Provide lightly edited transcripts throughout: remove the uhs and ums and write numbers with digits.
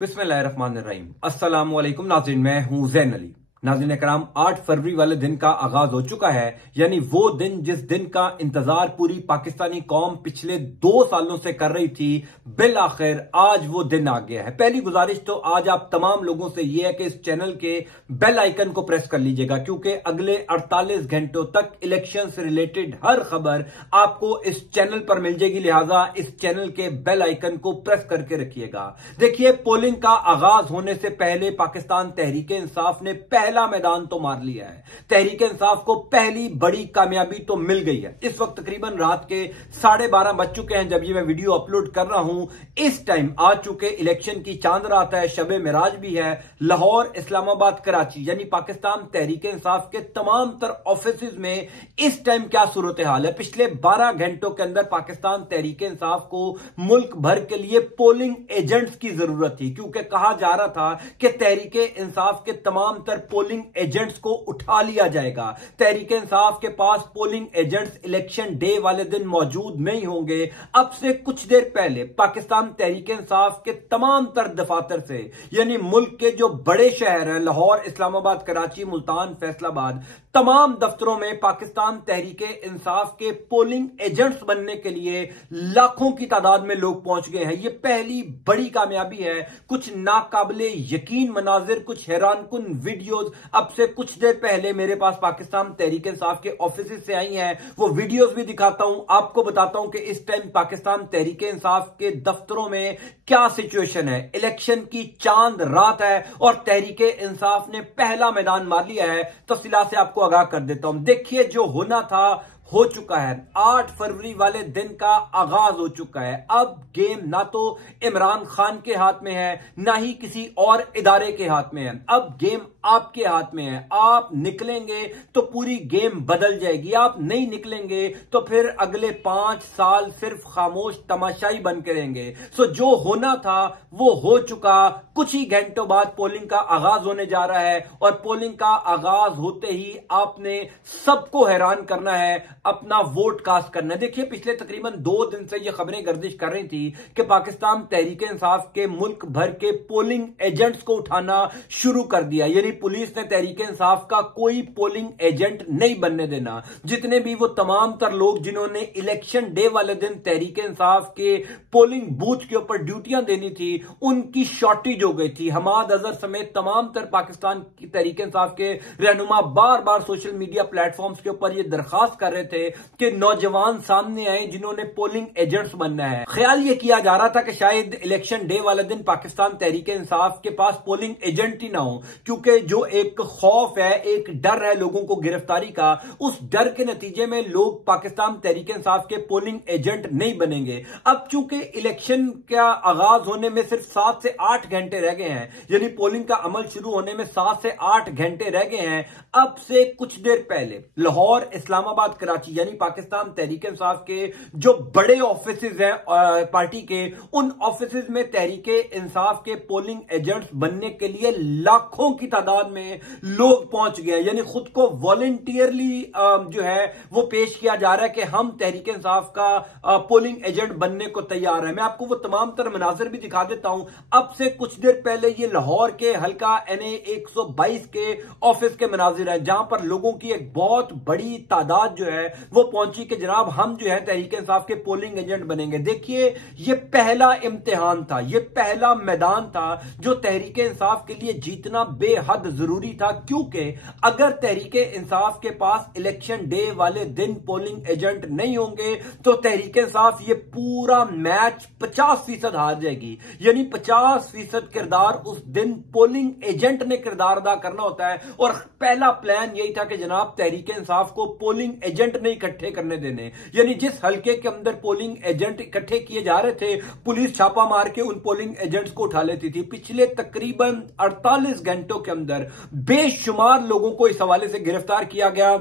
बिस्मिल्लाहिर्रहमानिर्रहीम। अस्सलाम वालेकुम नाज़रीन, मैं हूं ज़ैन अली। नाज़रीन कराम, 8 फरवरी वाले दिन का आगाज हो चुका है, यानी वो दिन जिस दिन का इंतजार पूरी पाकिस्तानी कौम पिछले 2 सालों से कर रही थी। बिल आखिर आज वो दिन आ गया है। पहली गुजारिश तो आज आप तमाम लोगों से यह है कि इस चैनल के बेल आइकन को प्रेस कर लीजिएगा, क्योंकि अगले 48 घंटों तक इलेक्शन से रिलेटेड हर खबर आपको इस चैनल पर मिल जाएगी। लिहाजा इस चैनल के बेल आइकन को प्रेस करके रखिएगा। देखिए, पोलिंग का आगाज होने से पहले पाकिस्तान तहरीक इंसाफ ने पहला मैदान तो मार लिया है। तहरीक इंसाफ को पहली बड़ी कामयाबी तो मिल गई है। इस वक्त तकरीबन रात के 12:30 बज चुके हैं जब ये मैं वीडियो अपलोड कर रहा हूं। इस टाइम आ चुके इलेक्शन की चांद रात है, शबे मिराज भी है। लाहौर, इस्लामाबाद, कराची यानी पाकिस्तान तहरीक इंसाफ के तमाम तर ऑफिस में इस टाइम क्या सूरत हाल है। पिछले 12 घंटों के अंदर पाकिस्तान तहरीक इंसाफ को मुल्क भर के लिए पोलिंग एजेंट्स की जरूरत थी, क्योंकि कहा जा रहा था कि तहरीक इंसाफ के तमाम तर पोलिंग एजेंट्स को उठा लिया जाएगा। तहरीक इंसाफ के पास पोलिंग एजेंट्स इलेक्शन डे वाले दिन मौजूद नहीं होंगे। अब से कुछ देर पहले पाकिस्तान तहरीक इंसाफ के तमाम तर दफातर से, यानी मुल्क के जो बड़े शहर हैं लाहौर, इस्लामाबाद, कराची, मुल्तान, फैसलाबाद, तमाम दफ्तरों में पाकिस्तान तहरीक इंसाफ के पोलिंग एजेंट्स बनने के लिए लाखों की तादाद में लोग पहुंच गए हैं। यह पहली बड़ी कामयाबी है। कुछ नाकाबिले यकीन मनाजिर, कुछ हैरानकुन वीडियोस अब से कुछ देर पहले मेरे पास पाकिस्तान तहरीक इंसाफ के ऑफिस से आई हैं। वो वीडियोस भी दिखाता हूं, आपको बताता हूं कि इस टाइम पाकिस्तान तहरीक इंसाफ के दफ्तरों में क्या सिचुएशन है। इलेक्शन की चांद रात है और तहरीक इंसाफ ने पहला मैदान मार लिया है। तफसीलात से आपको आगाह कर देता हूं। देखिए, जो होना था हो चुका है। 8 फरवरी वाले दिन का आगाज हो चुका है। अब गेम ना तो इमरान खान के हाथ में है, ना ही किसी और इदारे के हाथ में है। अब गेम आपके हाथ में है। आप निकलेंगे तो पूरी गेम बदल जाएगी, आप नहीं निकलेंगे तो फिर अगले 5 साल सिर्फ खामोश तमाशाई बन के रहेंगे। सो जो होना था वो हो चुका। कुछ ही घंटों बाद पोलिंग का आगाज होने जा रहा है और पोलिंग का आगाज होते ही आपने सबको हैरान करना है, अपना वोट कास्ट करना है। देखिए, पिछले तकरीबन 2 दिन से ये खबरें गर्दिश कर रही थी कि पाकिस्तान तहरीक इंसाफ के मुल्क भर के पोलिंग एजेंट्स को उठाना शुरू कर दिया, यानी पुलिस ने तहरीक इंसाफ का कोई पोलिंग एजेंट नहीं बनने देना। जितने भी वो तमाम तर लोग जिन्होंने इलेक्शन डे वाले दिन तहरीक इंसाफ के पोलिंग बूथ के ऊपर ड्यूटियां देनी थी, उनकी शॉर्टेज हो गई थी। हमाद अजहर समेत तमाम तर पाकिस्तान की तहरीक इंसाफ के रहनुमा बार बार सोशल मीडिया प्लेटफॉर्म्स के ऊपर यह दरखास्त कर रहे थे कि नौजवान सामने आए जिन्होंने पोलिंग एजेंट्स बनना है। ख्याल यह किया जा रहा था कि शायद इलेक्शन डे वाले दिन पाकिस्तान तहरीक इंसाफ के पास पोलिंग एजेंट ही ना हो, क्योंकि जो एक खौफ है, एक डर है लोगों को गिरफ्तारी का, उस डर के नतीजे में लोग पाकिस्तान तहरीक इंसाफ के पोलिंग एजेंट नहीं बनेंगे। अब चूंकि इलेक्शन का आगाज होने में सिर्फ 7 से 8 घंटे रह गए हैं, यानी पोलिंग का अमल शुरू होने में 7 से 8 घंटे रह गए हैं। अब से कुछ देर पहले लाहौर, इस्लामाबाद, कराची यानी पाकिस्तान तहरीक इंसाफ के जो बड़े ऑफिस हैं पार्टी के, उन ऑफिस में तहरीक इंसाफ के पोलिंग एजेंट्स बनने के लिए लाखों की तादाद में लोग पहुंच गए। यानी खुद को वॉलंटियरली जो है वो पेश किया जा रहा है कि हम तहरीक इंसाफ का पोलिंग एजेंट बनने को तैयार है। मैं आपको वो तमाम तर मनाजिर भी दिखा देता हूं। अब से कुछ देर पहले ये लाहौर के हल्का NA 122 के ऑफिस के मनाजिर है, जहां पर लोगों की एक बहुत बड़ी तादाद जो है वो पहुंची कि जनाब हम जो है तहरीक इंसाफ के पोलिंग एजेंट बनेंगे। देखिए, ये पहला इम्तिहान था, ये पहला मैदान था जो तहरीक इंसाफ के लिए जीतना बेहद जरूरी था, क्योंकि अगर तहरीक इंसाफ के पास इलेक्शन डे वाले दिन पोलिंग एजेंट नहीं होंगे तो तहरीक इंसाफ ये पूरा मैच 50% हार जाएगी। यानी 50% किरदार उस दिन पोलिंग एजेंट ने किरदार अदा करना होता है। और पहला प्लान यही था कि जनाब तहरीक इंसाफ को पोलिंग एजेंट नहीं इकट्ठे करने देने, यानी जिस हल्के के अंदर पोलिंग एजेंट इकट्ठे किए जा रहे थे, पुलिस छापा मार के उन पोलिंग एजेंट्स को उठा लेती थी। पिछले तकरीबन 48 घंटों के अंदर बेशुमार लोगों को इस हवाले से गिरफ्तार किया गया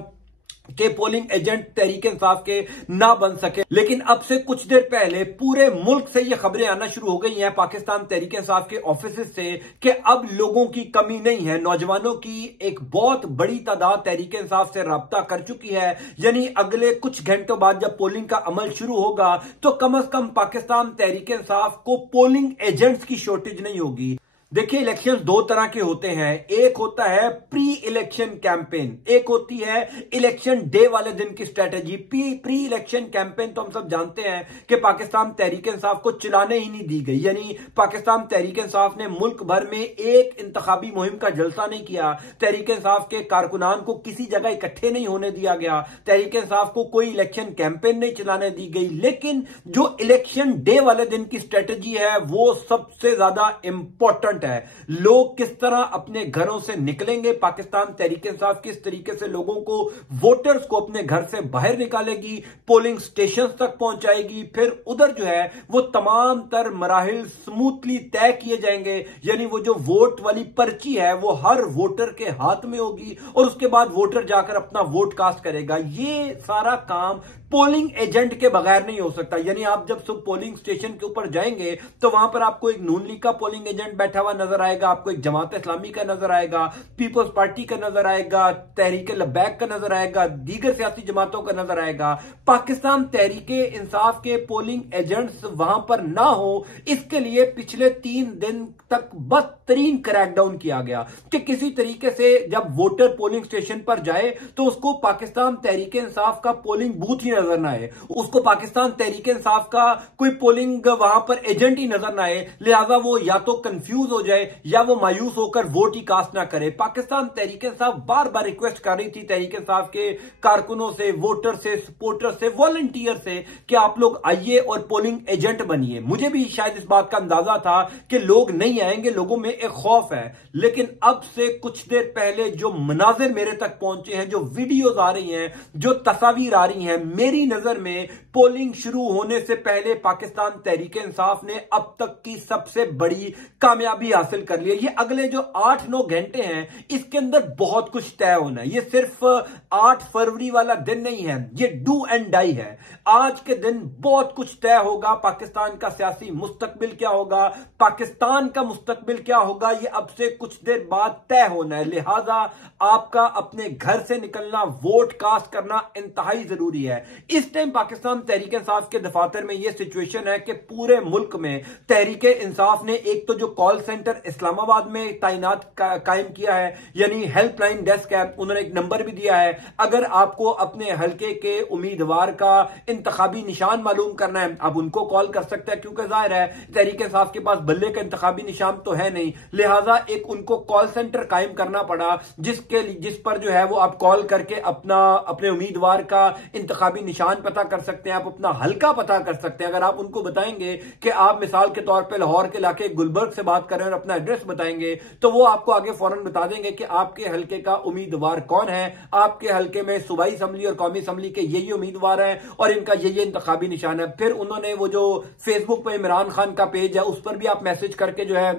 कि पोलिंग एजेंट तहरीक इंसाफ के ना बन सके। लेकिन अब से कुछ देर पहले पूरे मुल्क से ये खबरें आना शुरू हो गई हैं पाकिस्तान तहरीक इंसाफ के ऑफिस से कि अब लोगों की कमी नहीं है। नौजवानों की एक बहुत बड़ी तादाद तहरीक इंसाफ से राब्ता कर चुकी है। यानी अगले कुछ घंटों बाद जब पोलिंग का अमल शुरू होगा तो कम से कम पाकिस्तान तहरीक इंसाफ को पोलिंग एजेंट्स की शॉर्टेज नहीं होगी। देखिए, इलेक्शंस दो तरह के होते हैं। एक होता है प्री इलेक्शन कैंपेन, एक होती है इलेक्शन डे वाले दिन की स्ट्रेटेजी। प्री इलेक्शन कैंपेन तो हम सब जानते हैं कि पाकिस्तान तहरीक इंसाफ को चलाने ही नहीं दी गई, यानी पाकिस्तान तहरीक इंसाफ ने मुल्क भर में एक इंतखाबी मुहिम का जलसा नहीं किया, तहरीक इंसाफ के कारकुनान को किसी जगह इकट्ठे नहीं होने दिया गया, तहरीक इंसाफ को कोई इलेक्शन कैंपेन नहीं चलाने दी गई। लेकिन जो इलेक्शन डे वाले दिन की स्ट्रेटेजी है वो सबसे ज्यादा इंपॉर्टेंट है। लोग किस तरह अपने घरों से निकलेंगे, पाकिस्तान तहरीक इंसाफ किस तरीके से लोगों को, वोटर्स को अपने घर से बाहर निकालेगी, पोलिंग स्टेशन तक पहुंचाएगी, फिर उधर जो है वो तमाम तर मराहिल स्मूथली तय किए जाएंगे। यानी वो जो वोट वाली पर्ची है वो हर वोटर के हाथ में होगी और उसके बाद वोटर जाकर अपना वोट कास्ट करेगा। ये सारा काम पोलिंग एजेंट के बगैर नहीं हो सकता। यानी आप जब सब पोलिंग स्टेशन के ऊपर जाएंगे तो वहां पर आपको एक नून लीग का पोलिंग एजेंट बैठा हुआ नजर आएगा, आपको एक जमात इस्लामी का नजर आएगा, पीपल्स पार्टी का नजर आएगा, तहरीक लब्बैक का नजर आएगा, दीगर सियासी जमातों का नजर आएगा। पाकिस्तान तहरीक इंसाफ के पोलिंग एजेंट्स वहां पर ना हो, इसके लिए पिछले 3 दिन तक बदतरीन क्रैकडाउन किया गया कि किसी तरीके से जब वोटर पोलिंग स्टेशन पर जाए तो उसको पाकिस्तान तहरीक इंसाफ का पोलिंग बूथ ही नजर ना आए, उसको पाकिस्तान तहरीक इंसाफ का कोई पोलिंग वहां पर एजेंट ही नजर ना आए। लिहाजा वो या तो कंफ्यूज हो जाए या वो मायूस होकर वोट ही कास्ट ना करे। पाकिस्तान तहरीक इंसाफ बार बार रिक्वेस्ट कर रही थी तहरीक इंसाफ के कारकुनों से, वोटर से, सपोर्टर से, वॉलंटियर से कि आप लोग आइए और पोलिंग एजेंट बनिए। मुझे भी शायद इस बात का अंदाजा था कि लोग नहीं आएंगे, लोगों में एक खौफ है। लेकिन अब से कुछ देर पहले जो मनाजिर मेरे तक पहुंचे हैं, जो वीडियोज आ रही हैं, जो तस्वीर आ रही हैं, मेरी नजर में पोलिंग शुरू होने से पहले पाकिस्तान तहरीक इंसाफ ने अब तक की सबसे बड़ी कामयाबी हासिल कर ली है। ये अगले जो 8-9 घंटे हैं इसके अंदर बहुत कुछ तय होना है। ये सिर्फ 8 फरवरी वाला दिन नहीं है, ये डू एंड डाई है। आज के दिन बहुत कुछ तय होगा। पाकिस्तान का सियासी मुस्तकबिल क्या होगा, पाकिस्तान का मुस्तकबिल क्या होगा, ये अब से कुछ देर बाद तय होना है। लिहाजा आपका अपने घर से निकलना, वोट कास्ट करना इंतहाई जरूरी है। इस टाइम पाकिस्तान तहरीक इंसाफ के दफातर में यह सिचुएशन है कि पूरे मुल्क में तहरीक इंसाफ ने एक तो जो कॉल सेंटर इस्लामाबाद में तैनात कायम किया है, यानी हेल्पलाइन डेस्क है, उन्होंने एक नंबर भी दिया है। अगर आपको अपने हल्के के उम्मीदवार का इंतखाबी निशान मालूम करना है आप उनको कॉल कर सकते हैं, क्योंकि जाहिर है तहरीक इंसाफ के पास बल्ले का इंतखाबी निशान तो है नहीं। लिहाजा एक उनको कॉल सेंटर कायम करना पड़ा जिस पर जो है वो आप कॉल करके अपने उम्मीदवार का इंतखाबी निशान पता कर सकते हैं, आप अपना हल्का पता कर सकते हैं। अगर आप उनको बताएंगे कि आप मिसाल के तौर पे लाहौर के इलाके गुलबर्ग से बात कर रहे हैं और अपना एड्रेस बताएंगे तो वो आपको आगे फौरन बता देंगे कि आपके हल्के का उम्मीदवार कौन है, आपके हल्के में सूबाई असम्बली और कौमी असम्बली के ये उम्मीदवार हैं और इनका ये इंतखाबी निशान है। फिर उन्होंने वो जो फेसबुक पे इमरान खान का पेज है उस पर भी आप मैसेज करके जो है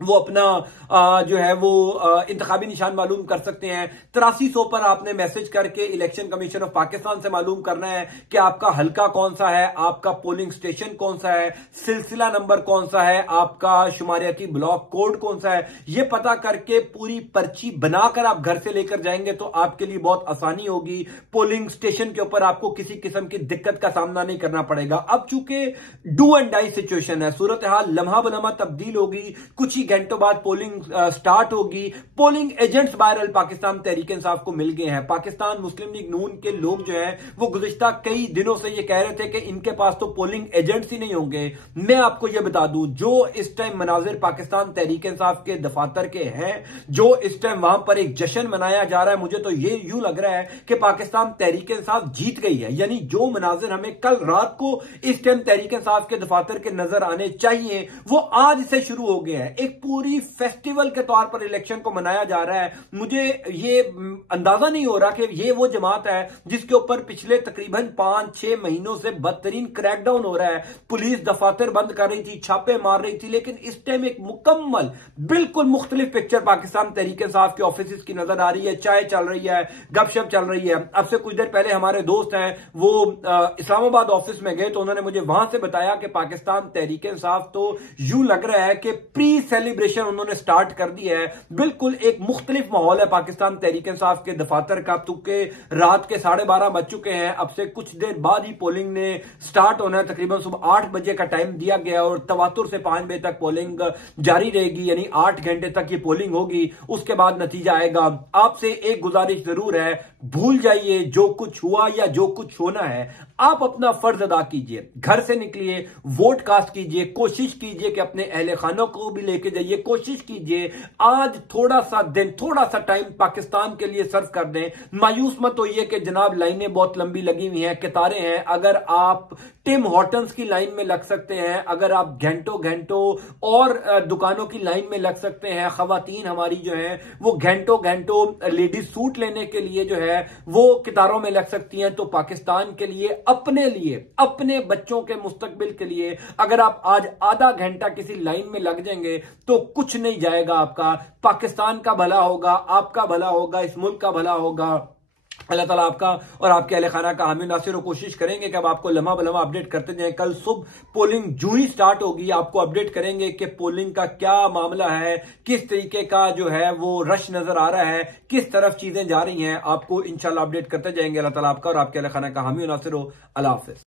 वो अपना जो है वो इंतखाबी निशान मालूम कर सकते हैं। 8300 पर आपने मैसेज करके इलेक्शन कमीशन ऑफ पाकिस्तान से मालूम करना है कि आपका हल्का कौन सा है, आपका पोलिंग स्टेशन कौन सा है, सिलसिला नंबर कौन सा है, आपका शुमारियाती ब्लॉक कोड कौन सा है। ये पता करके पूरी पर्ची बनाकर आप घर से लेकर जाएंगे तो आपके लिए बहुत आसानी होगी। पोलिंग स्टेशन के ऊपर आपको किसी किस्म की दिक्कत का सामना नहीं करना पड़ेगा। अब चूंकि डू एंड डाई सिचुएशन है, सूरत हाल लम्हा बलम्हा तब्दील होगी, कुछ ही घंटों बाद पोलिंग स्टार्ट होगी। पोलिंग एजेंट्स बहरहाल पाकिस्तान तहरीक इंसाफ को मिल गए हैं। पाकिस्तान मुस्लिम लीग नून के लोग जो हैं वो गुज़िश्ता कई दिनों से ये कह रहे थे कि इनके पास तो पोलिंग एजेंट्स ही नहीं होंगे। मैं आपको ये बता दूं, जो इस टाइम मनाजिर पाकिस्तान तहरीक इंसाफ के दफातर के हैं, जो इस टाइम वहां पर एक जश्न मनाया जा रहा है, मुझे तो ये यूं लग रहा है कि पाकिस्तान तहरीक इंसाफ जीत गई है। यानी जो मनाजिर हमें कल रात को इस टाइम तहरीक इंसाफ के दफातर के नजर आने चाहिए वो आज से शुरू हो गए हैं। एक पूरी फेस्टिवल के तौर पर इलेक्शन को मनाया जा रहा है। मुझे ये अंदाजा नहीं हो रहा कि ये वो जमात है जिसके ऊपर पिछले तकरीबन 5-6 महीनों से बदतरीन क्रैकडाउन हो रहा है। पुलिस दफातर बंद कर रही थी, छापे मार रही थी, लेकिन इस टाइम एक मुकम्मल बिल्कुल मुख्तलिफ पिक्चर पाकिस्तान तहरीक इंसाफ के ऑफिस की नजर आ रही है। चाय चल रही है, गपशप चल रही है। अब से कुछ देर पहले हमारे दोस्त हैं वो इस्लामाबाद ऑफिस में गए तो उन्होंने मुझे वहां से बताया कि पाकिस्तान तहरीक इंसाफ तो यूं लग रहा है कि प्री सेलिब्रेशन उन्होंने स्टार्ट कर दी है। बिल्कुल एक मुख्तलिफ माहौल है पाकिस्तान तहरीक इंसाफ के दफातर का। तुके रात के 12:30 बज चुके हैं। अब से कुछ देर बाद ही पोलिंग ने स्टार्ट होना है। तकरीबन सुबह 8 बजे का टाइम दिया गया और तवातुर से 5 बजे तक पोलिंग जारी रहेगी, यानी 8 घंटे तक ये पोलिंग होगी। उसके बाद नतीजा आएगा। आपसे एक गुजारिश जरूर है, भूल जाइए जो कुछ हुआ या जो कुछ होना है। आप अपना फर्ज अदा कीजिए, घर से निकलिए, वोट कास्ट कीजिए, कोशिश कीजिए कि अपने अहले खानों को भी लेके जाइए, कोशिश कीजिए आज थोड़ा सा दिन, थोड़ा सा टाइम पाकिस्तान के लिए सर्व कर दें। मायूस मत होइए कि जनाब लाइनें बहुत लंबी लगी हुई हैं, कतारें हैं। अगर आप टिम हॉर्टन्स की लाइन में लग सकते हैं, अगर आप घंटों घंटों और दुकानों की लाइन में लग सकते हैं, खवातीन हमारी जो है वो घंटों घंटों लेडीज सूट लेने के लिए जो है वो कतारों में लग सकती हैं, तो पाकिस्तान के लिए, अपने बच्चों के मुस्तकबिल के लिए अगर आप आज आधा घंटा किसी लाइन में लग जाएंगे तो कुछ नहीं जाएगा आपका। पाकिस्तान का भला होगा, आपका भला होगा, इस मुल्क का भला होगा। अल्लाह ताला आपका और आपके अहले खाना का हामी नासिर हो। कोशिश करेंगे कि अब आपको लम्हा बलम्हा अपडेट करते जाएं। कल सुबह पोलिंग जूं ही स्टार्ट होगी आपको अपडेट करेंगे कि पोलिंग का क्या मामला है, किस तरीके का जो है वो रश नजर आ रहा है, किस तरफ चीजें जा रही हैं। आपको इंशाल्लाह अपडेट करते जाएंगे। अल्लाह ताला आपका और आपके अहले खाना का हामी नासिर हो। अल्लाह हाफिज।